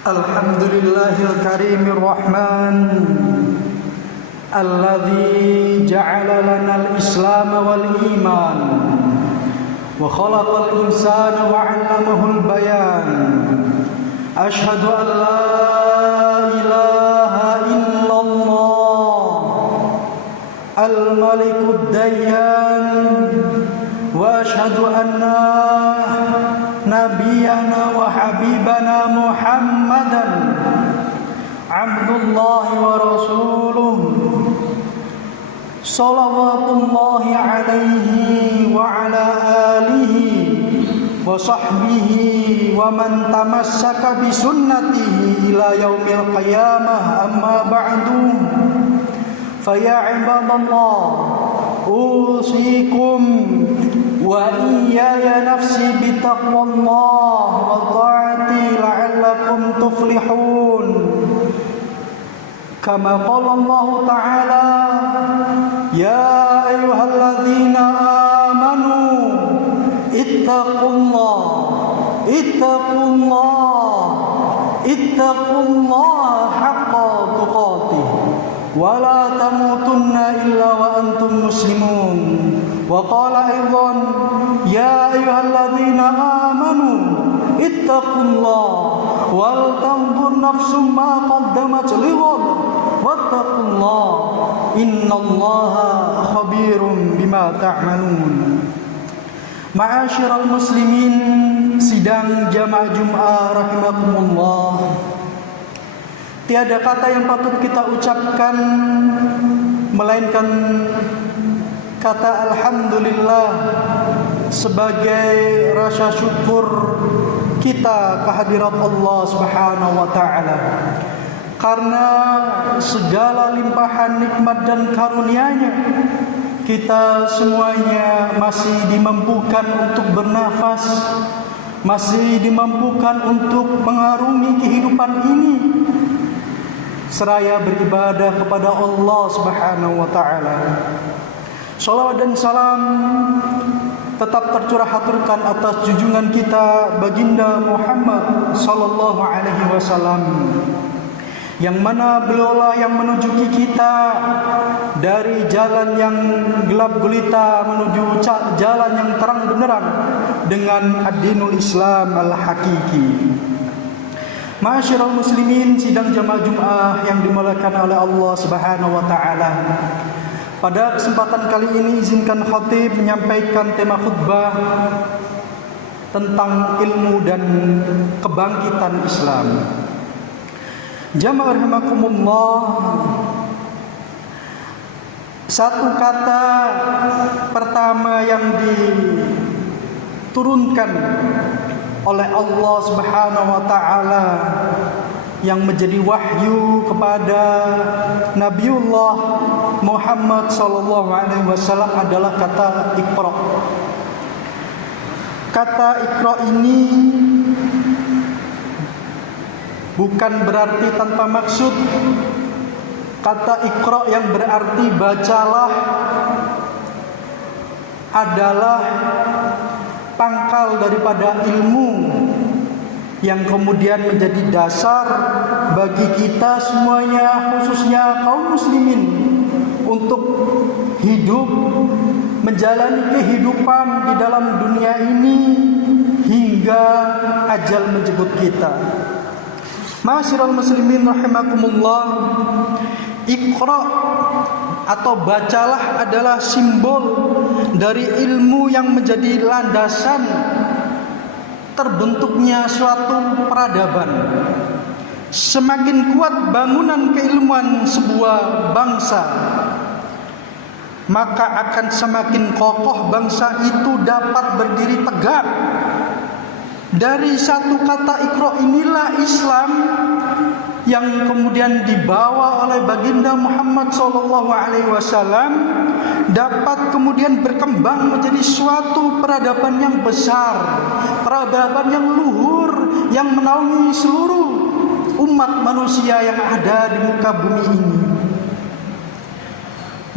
Alhamdulillahil karimir rahman alladzi ja'ala lanal islam wal iman wa khalaqal insana wa 'allamahul bayan. Ashhadu an la ilaha illallah al-malikud dayyan wa ashhadu anna nabiyana wa habibana Muhammadan abdullahi wa rasuluh salawatullahi alaihi wa ala alihi wa sahbihi wa man tamassaka bi sunnatihi ila yaumil qiyamah. Amma ba'du, fa ya ibadallah, usikum wa iyaya nafsi bitaqwallah wa ta'ati la'allakum tuflihun. Kama qala Allah ta'ala, ya ayyuhalladzina amanu ittaqullah haqqa tuqatih wa la tamutunna illa wa antum muslimun. Wa qala aidan, ya ayyuhalladzina amanu ittaqullah wal tanzur nafsum ma qaddamat lighad wattaqullah innallaha khabirum bima ta'malun. Ma'asyiral muslimin sidang jamaah Jumat rahimakumullah, tiada kata yang patut kita ucapkan melainkan kata alhamdulillah sebagai rasa syukur kita kehadirat Allah Subhanahu wa taala, karena segala limpahan nikmat dan karunia-Nya kita semuanya masih dimampukan untuk bernafas, masih dimampukan untuk mengarungi kehidupan ini seraya beribadah kepada Allah Subhanahu wa taala. Salawat dan salam tetap tercurah-haturkan atas junjungan kita baginda Muhammad sallallahu alaihi wasallam, yang mana beliaulah yang menunjuki kita dari jalan yang gelap gulita menuju jalan yang terang benderang dengan ad-dinul Islam al-hakiki. Ma'asyiral muslimin sidang jamaah Jumat yang dimuliakan oleh Allah Subhanahu wa taala. Pada kesempatan kali ini izinkan khatib menyampaikan tema khutbah tentang ilmu dan kebangkitan Islam. Jamaah rahimakumullah, satu kata pertama yang diturunkan oleh Allah Subhanahu wa taala yang menjadi wahyu kepada Nabiullah Muhammad sallallahu alaihi wasallam adalah kata Iqra. Kata Iqra ini bukan berarti tanpa maksud. Kata Iqra yang berarti bacalah adalah pangkal daripada ilmu yang kemudian menjadi dasar bagi kita semuanya, khususnya kaum muslimin, untuk hidup menjalani kehidupan di dalam dunia ini hingga ajal menjemput kita. Ma'asyiral muslimin rahimakumullah, Iqra atau bacalah adalah simbol dari ilmu yang menjadi landasan terbentuknya suatu peradaban. Semakin kuat bangunan keilmuan sebuah bangsa, maka akan semakin kokoh bangsa itu dapat berdiri tegak. Dari satu kata Iqra inilah Islam yang kemudian dibawa oleh baginda Muhammad SAW dapat kemudian berkembang menjadi suatu peradaban yang besar, peradaban yang luhur, yang menaungi seluruh umat manusia yang ada di muka bumi ini.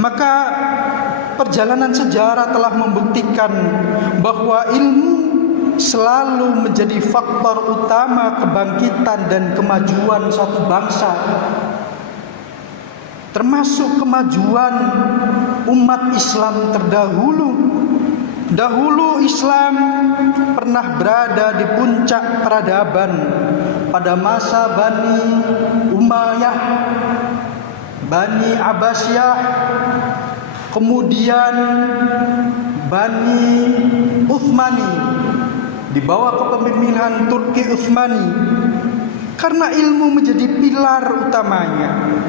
Maka perjalanan sejarah telah membuktikan bahwa ilmu selalu menjadi faktor utama kebangkitan dan kemajuan suatu bangsa, termasuk kemajuan umat Islam terdahulu. Dahulu Islam pernah berada di puncak peradaban pada masa Bani Umayyah, Bani Abbasiyah, kemudian Bani Utsmani di bawah kepemimpinan Turki Utsmani, karena ilmu menjadi pilar utamanya.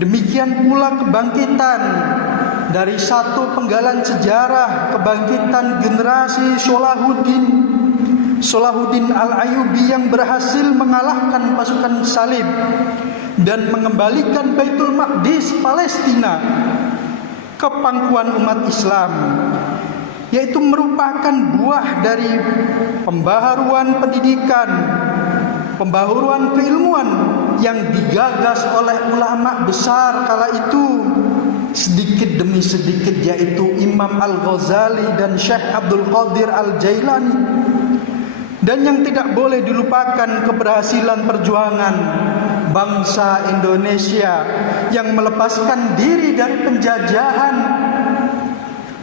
Demikian pula kebangkitan dari satu penggalan sejarah, kebangkitan generasi Salahuddin Al-Ayyubi yang berhasil mengalahkan pasukan salib dan mengembalikan Baitul Maqdis Palestina ke pangkuan umat Islam, yaitu merupakan buah dari pembaharuan pendidikan, pembaharuan keilmuan yang digagas oleh ulama besar kala itu, sedikit demi sedikit, yaitu Imam Al-Ghazali dan Syekh Abdul Qadir Al-Jailani. Dan yang tidak boleh dilupakan keberhasilan perjuangan bangsa Indonesia yang melepaskan diri dari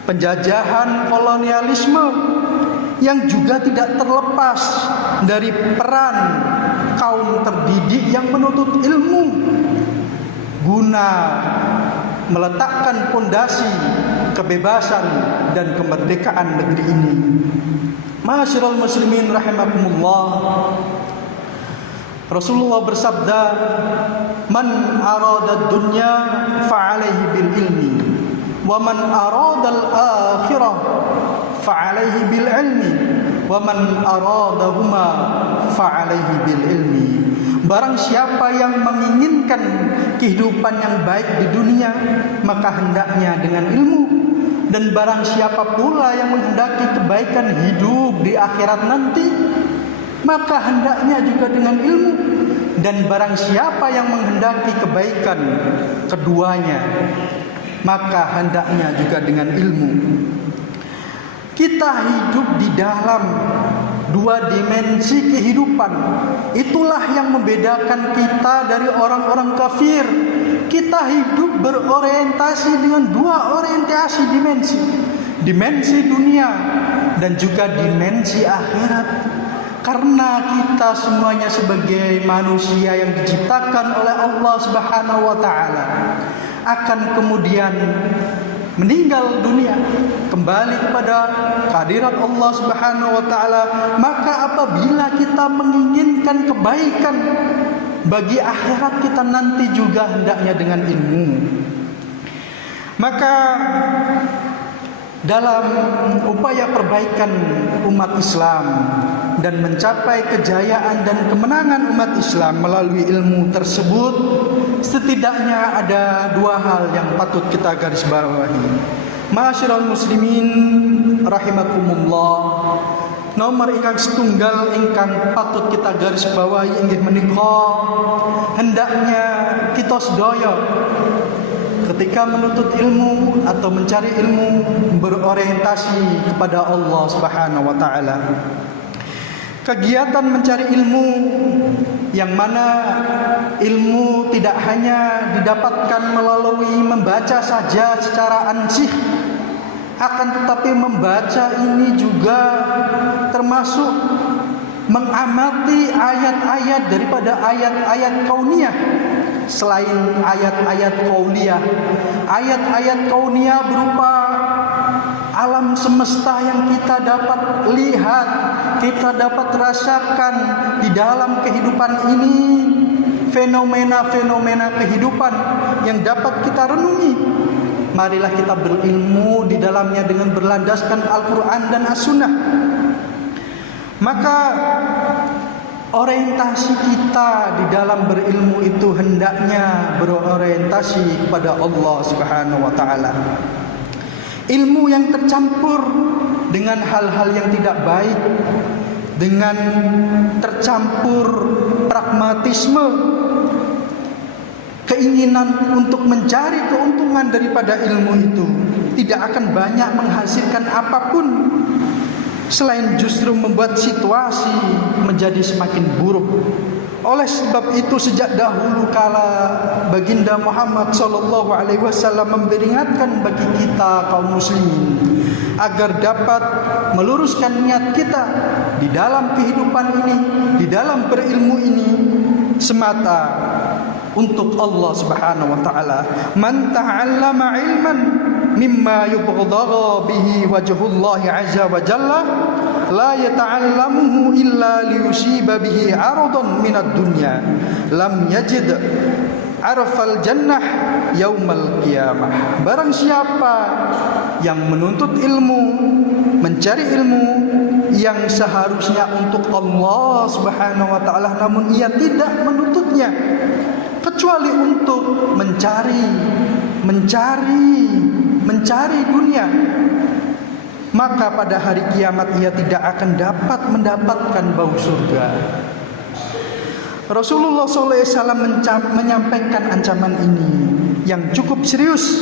penjajahan kolonialisme, yang juga tidak terlepas dari peran kaum terdidik yang menuntut ilmu guna meletakkan pondasi kebebasan dan kemerdekaan negeri ini. Ma'asyiral muslimin rahimakumullah, Rasulullah bersabda, "Man arada dunya fa'alaihi bil ilmi, wa man arada al-akhirah fa'alaihi bil ilmi, wa man aradahuma fa'alaihi bil ilmi." Barang siapa yang menginginkan kehidupan yang baik di dunia, maka hendaknya dengan ilmu. Dan barang siapa pula yang menghendaki kebaikan hidup di akhirat nanti, maka hendaknya juga dengan ilmu. Dan barang siapa yang menghendaki kebaikan keduanya, maka hendaknya juga dengan ilmu. Kita hidup di dalam dua dimensi kehidupan. Itulah yang membedakan kita dari orang-orang kafir. Kita hidup berorientasi dengan dua orientasi dimensi. Dimensi dunia dan juga dimensi akhirat. Karena kita semuanya sebagai manusia yang diciptakan oleh Allah Subhanahu wa taala akan kemudian meninggal dunia, kembali kepada kehadirat Allah Subhanahu wa taala. Maka apabila kita menginginkan kebaikan bagi akhirat kita nanti, juga hendaknya dengan ilmu. Maka dalam upaya perbaikan umat Islam dan mencapai kejayaan dan kemenangan umat Islam melalui ilmu tersebut, setidaknya ada dua hal yang patut kita garis bawahi. Ma'asyiral muslimin rahimakumullah, nomor ingkang setunggal ingkang patut kita garis bawahi inggih menika, hendaknya kita sedaya ketika menuntut ilmu atau mencari ilmu berorientasi kepada Allah Subhanahu wa taala. Kegiatan mencari ilmu yang mana ilmu tidak hanya didapatkan melalui membaca saja secara ansih, akan tetapi membaca ini juga termasuk mengamati ayat-ayat daripada ayat-ayat kauniyah. Selain ayat-ayat kauniyah, ayat-ayat kauniyah berupa alam semesta yang kita dapat lihat, kita dapat rasakan di dalam kehidupan ini, fenomena-fenomena kehidupan yang dapat kita renungi. Marilah kita berilmu di dalamnya dengan berlandaskan Al-Quran dan As-Sunnah. Maka orientasi kita di dalam berilmu itu hendaknya berorientasi kepada Allah Subhanahu wa taala. Ilmu yang tercampur dengan hal-hal yang tidak baik, dengan tercampur pragmatisme, keinginan untuk mencari keuntungan daripada ilmu itu, tidak akan banyak menghasilkan apapun. selain justru membuat situasi menjadi semakin buruk. Oleh sebab itu sejak dahulu kala baginda Muhammad sallallahu alaihi wasallam memperingatkan bagi kita kaum muslimin agar dapat meluruskan niat kita di dalam kehidupan ini, di dalam berilmu ini semata untuk Allah Subhanahu wa taala. Man ta'allama ilman mimma yubghadha bihi wajhullah azza wa jalla la yata'allamuhu illa liyusiba bihi 'aradan minad dunya lam yajid arfal jannah yaumal qiyamah. Barang siapa yang menuntut ilmu, mencari ilmu yang seharusnya untuk Allah Subhanahu wa taala, namun ia tidak menuntutnya kecuali untuk mencari dunia, maka pada hari kiamat ia tidak akan dapat mendapatkan bau surga. Rasulullah SAW menyampaikan ancaman ini yang cukup serius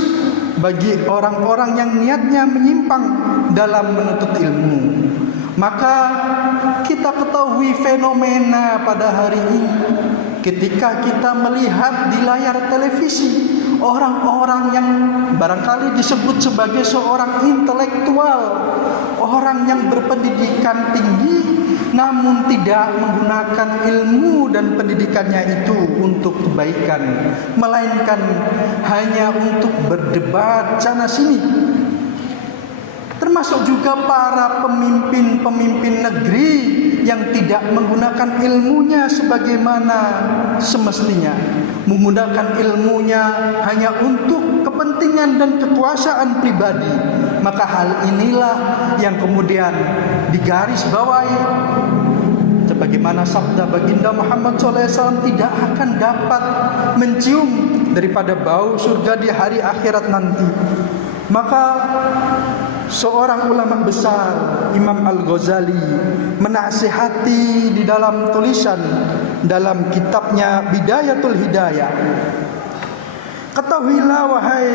bagi orang-orang yang niatnya menyimpang dalam menuntut ilmu. Maka kita ketahui fenomena pada hari ini ketika kita melihat di layar televisi orang-orang yang barangkali disebut sebagai seorang intelektual, orang yang berpendidikan tinggi namun tidak menggunakan ilmu dan pendidikannya itu untuk kebaikan, melainkan hanya untuk berdebat sana sini. Termasuk juga para pemimpin negeri yang tidak menggunakan ilmunya sebagaimana semestinya, menggunakan ilmunya hanya untuk kepentingan dan kekuasaan pribadi. Maka hal inilah yang kemudian digarisbawahi sebagaimana sabda baginda Muhammad SAW, tidak akan dapat mencium daripada bau surga di hari akhirat nanti. Maka seorang ulama besar, Imam Al-Ghazali, menasihati di dalam tulisan dalam kitabnya Bidayatul Hidayah, ketahuilah wahai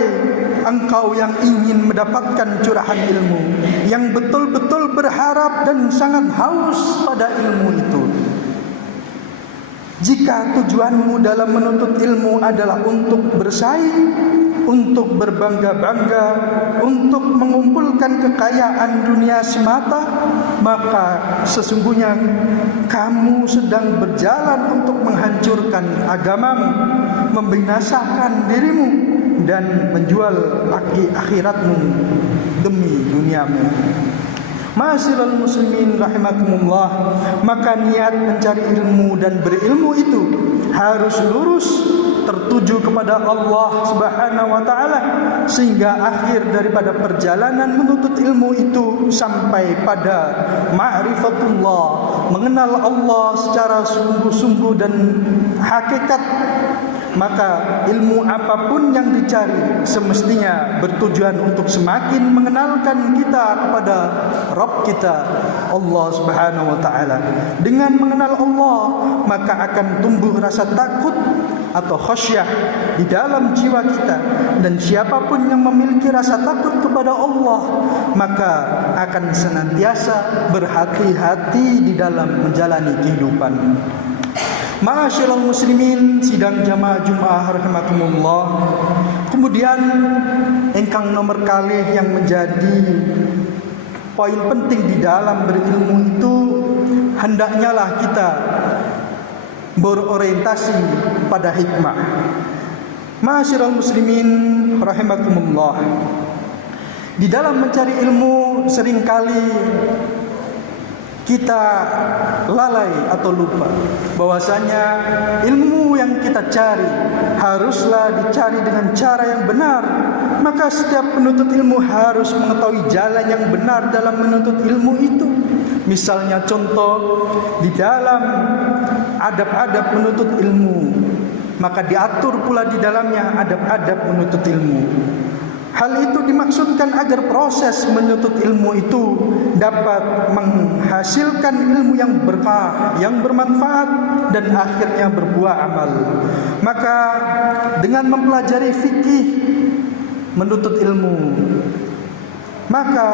engkau yang ingin mendapatkan curahan ilmu, yang betul-betul berharap dan sangat haus pada ilmu itu. Jika tujuanmu dalam menuntut ilmu adalah untuk bersaing, untuk berbangga-bangga, untuk mengumpulkan kekayaan dunia semata, maka sesungguhnya kamu sedang berjalan untuk menghancurkan agamamu, membinasakan dirimu, dan menjual akhiratmu demi duniamu. Ma'asyiral muslimin rahimakumullah, maka niat mencari ilmu dan berilmu itu harus lurus tertuju kepada Allah Subhanahu wa taala, sehingga akhir daripada perjalanan menuntut ilmu itu sampai pada ma'rifatullah, mengenal Allah secara sungguh-sungguh dan hakikat. Maka ilmu apapun yang dicari semestinya bertujuan untuk semakin mengenalkan kita kepada Rabb kita, Allah Subhanahu wa taala. Dengan mengenal Allah, maka akan tumbuh rasa takut atau khasyah di dalam jiwa kita, dan siapapun yang memiliki rasa takut kepada Allah maka akan senantiasa berhati-hati di dalam menjalani kehidupan. Ma'asyiral muslimin, sidang jamaah Jumat rahimakumullah. Kemudian engkang nomor kalih yang menjadi poin penting di dalam berilmu itu, hendaknya lah kita berorientasi pada hikmah. Ma'asyiral muslimin rahimakumullah, di dalam mencari ilmu seringkali kita lalai atau lupa bahwasanya ilmu yang kita cari haruslah dicari dengan cara yang benar. Maka setiap penuntut ilmu harus mengetahui jalan yang benar dalam menuntut ilmu itu. Misalnya contoh, di dalam adab-adab menuntut ilmu, maka diatur pula di dalamnya adab-adab menuntut ilmu. Hal itu dimaksudkan agar proses menuntut ilmu itu dapat menghasilkan ilmu yang berkah, yang bermanfaat, dan akhirnya berbuah amal. Maka dengan mempelajari fikih menuntut ilmu, maka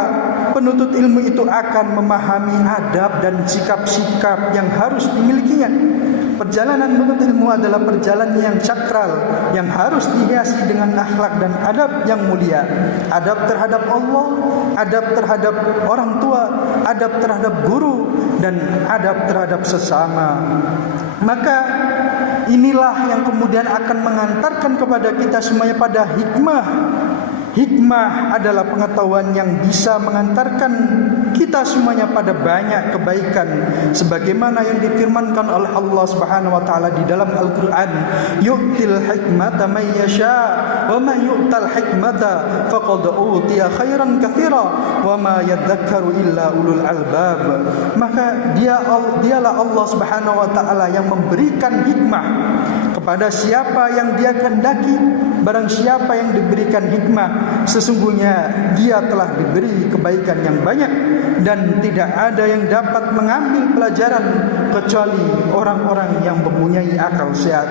penuntut ilmu itu akan memahami adab dan sikap-sikap yang harus dimilikinya. Perjalanan menuntut ilmu adalah perjalanan yang sakral, yang harus dihiasi dengan akhlak dan adab yang mulia. Adab terhadap Allah, adab terhadap orang tua, adab terhadap guru, dan adab terhadap sesama. Maka inilah yang kemudian akan mengantarkan kepada kita semuanya pada hikmah. Hikmah adalah pengetahuan yang bisa mengantarkan kita semuanya pada banyak kebaikan, sebagaimana yang difirmankan oleh Allah Subhanahu wa taala di dalam Al-Qur'an, yu'til hikmata may yasha wa may yu'tal hikmata faqad utiya khairan katsira wa ma yadhakkaru illa ulul albab. Maka dialah Allah Subhanahu wa taala yang memberikan hikmah kepada siapa yang Dia kehendaki. Barang siapa yang diberikan hikmah, sesungguhnya dia telah diberi kebaikan yang banyak, dan tidak ada yang dapat mengambil pelajaran kecuali orang-orang yang mempunyai akal sehat.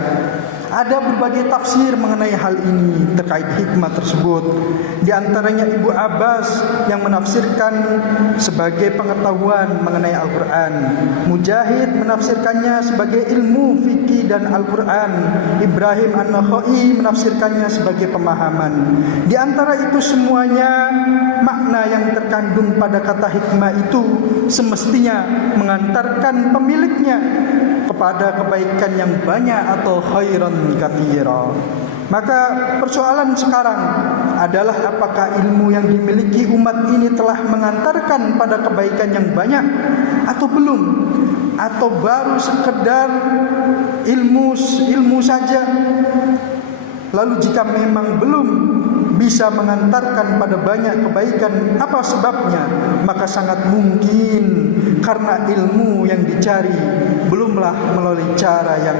Ada berbagai tafsir mengenai hal ini terkait hikmah tersebut. Di antaranya Ibnu Abbas yang menafsirkan sebagai pengetahuan mengenai Al-Quran. Mujahid menafsirkannya sebagai ilmu fikih dan Al-Quran. Ibrahim An-Nakhai menafsirkannya sebagai pemahaman. Di antara itu semuanya, makna yang terkandung pada kata hikmah itu semestinya mengantarkan pemiliknya kepada kebaikan yang banyak atau khairan katsira. Maka persoalan sekarang adalah apakah ilmu yang dimiliki umat ini telah mengantarkan pada kebaikan yang banyak atau belum, atau baru sekedar ilmu saja. Lalu jika memang belum bisa mengantarkan pada banyak kebaikan, apa sebabnya? Maka sangat mungkin karena ilmu yang dicari belumlah melalui cara yang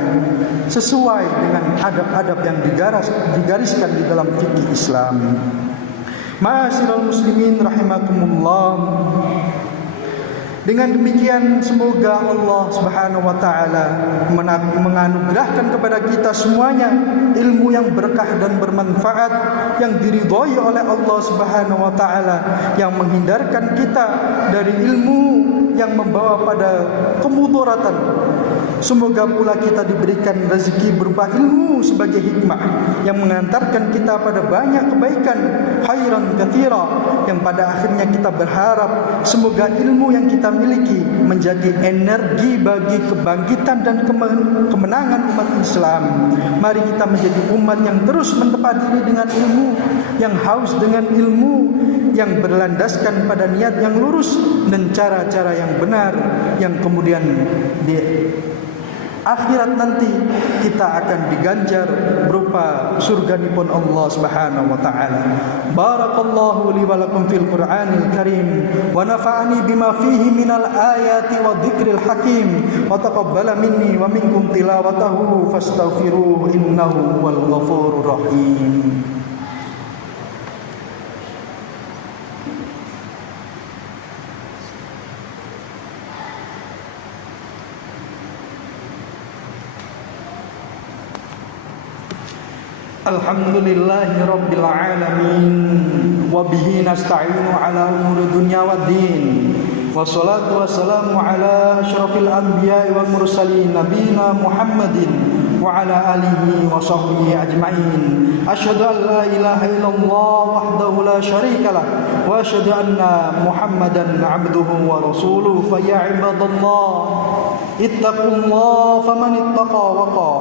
sesuai dengan adab-adab yang digariskan di dalam fikih Islam. Ma'asyiral muslimin rahimakumullah. Dengan demikian semoga Allah Subhanahu wa taala menganugerahkan kepada kita semuanya ilmu yang berkah dan bermanfaat, yang diridhai oleh Allah Subhanahu wa taala, yang menghindarkan kita dari ilmu yang membawa pada kemudaratan. Semoga pula kita diberikan rezeki berupa ilmu sebagai hikmah yang mengantarkan kita pada banyak kebaikan, khairan katsira, yang pada akhirnya kita berharap semoga ilmu yang kita miliki menjadi energi bagi kebangkitan dan kemenangan umat Islam. Mari kita menjadi umat yang terus mendepa diri dengan ilmu, yang haus dengan ilmu, yang berlandaskan pada niat yang lurus dan cara-cara yang benar, yang kemudian di akhirat nanti kita akan diganjar berupa surganipun Allah Subhanahu wa taala. Barakallahu li wa lakum fil Qur'anil Karim wa nafa'ani bima fihi minal ayati wa dzikril hakim wa taqabbala minni wa minkum tilawatahu fastaghfiruhu innahu wal ghafurur rahim. Alhamdulillahi rabbil alamin wa bihi nasta'inu ala umuri dunya waddin. Wassalatu wassalamu ala asyrafil anbiya'i wal mursalin nabiyina Muhammadin wa ala alihi wa sahbihi ajma'in. Asyhadu an la ilaha illallah wahdahu la syarika lah wa asyhadu anna Muhammadan 'abduhu wa rasuluhu. Fa ya ibadallah ittaqullaha faman ittaqa waqa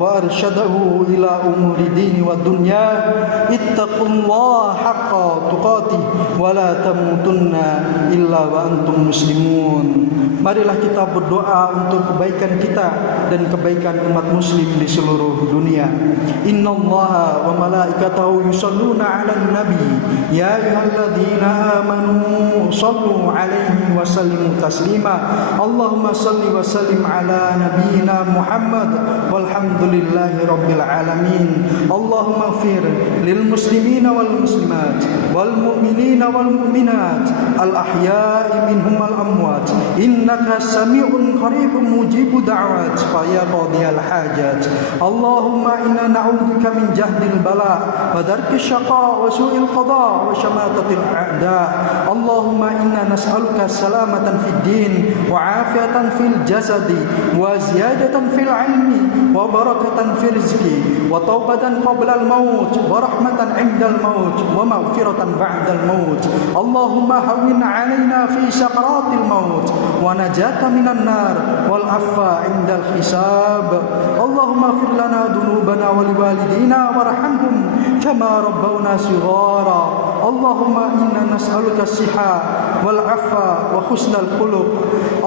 wa arsyadahu ila umuri dini wa dunya. Ittaqullaha haqqa tuqatih wa la tamutunna illa wa antum muslimun. Marilah kita berdoa untuk kebaikan kita dan kebaikan umat muslim di seluruh dunia. Innallaha wa malaikatahu yusholluna 'alan nabi ya ayyuhalladzina amanu shallu 'alaihi wa sallimu taslima. Allahumma shalli wa sallim ala nabiyyina Muhammad walhamdulillahi rabbil alamin. Allahumma ighfir lil muslimina wal muslimat wal mu'minina wal mu'minat al ahya'i minhum wal amwat innaka sami'un qaribun mujibu da'wat fa ya qadiyal hajat الحاجات. اللهم إنا نعوذ بك من جهد البلاء ودرك الشقاء وسوء القضاء وشماتة الأعداء. اللهم إنا نسألك سلامة في الدين وعافية في الجسد وزيادة في العلم وبركة في الرزق وتوبة قبل الموت ورحمة عند الموت ومغفرة بعد الموت. اللهم هون علينا في سكرات الموت ونجاة من النار والعفو عند الحساب. اللهم اغفر لنا ذنوبنا ولوالدينا وارحمهم كما ربونا صغارا. اللهم إنا نسألك الصحة والعفو وحسن الخلق.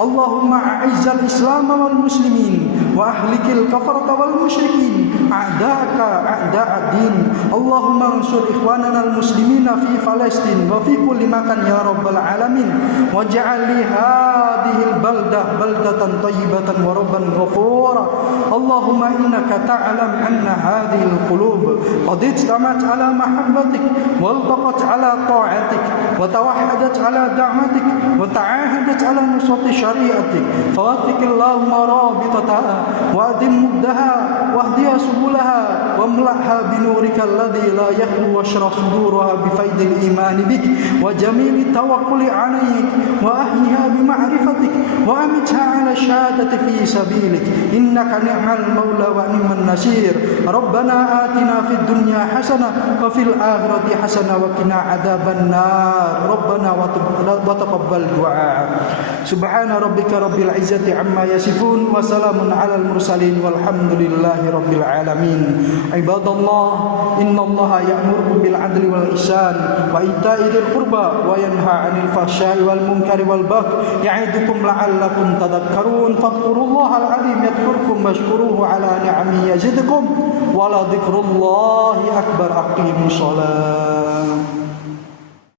اللهم أعز الإسلام والمسلمين وأهلك الكفرة والمشركين أعداءك أعداء الدين. اللهم انصر إخواننا المسلمين في فلسطين وفي كل مكان يا رب العالمين، واجعل لهذه البلدة بلدة طيبة وربا غفورا. اللهم إنك تعلم أن هذه القلوب قد اجتمعت على محبتك والتقت على طاعتك وتوحدت على دعوتك وتعاهدت على نصرة شريعتك، فوثق اللهم رابطتها وأدم مدها واهدها سبلها واملأها بنورك الذي لا يخلو واشرح صدورها بفيض الإيمان بك وجميل التوكل عليك، وأحيها بمعرفتك وأمتها على الشهادة في سبيلك، إنك نعم المولى ونعم النصير. ربنا آتنا في الدنيا حسنة وفي الآخرة حسنة وقنا عذاب النار. ربنا وتقبل دعاء. سبحان ربك رب العزة عما يصفون وسلام على المرسلين والحمد لله رب العالمين. عباد الله، إن الله يأمركم بالعدل والإحسان وإيتاء ذي القربى وينهى عن الفحشاء والمنكر والبغي يعظكم لعلكم تذكرون. فاذكروا الله العظيم يذكركم واشكروه على نعمه يزدكم ولذكر الله أكبر. أقيموا الصلاة.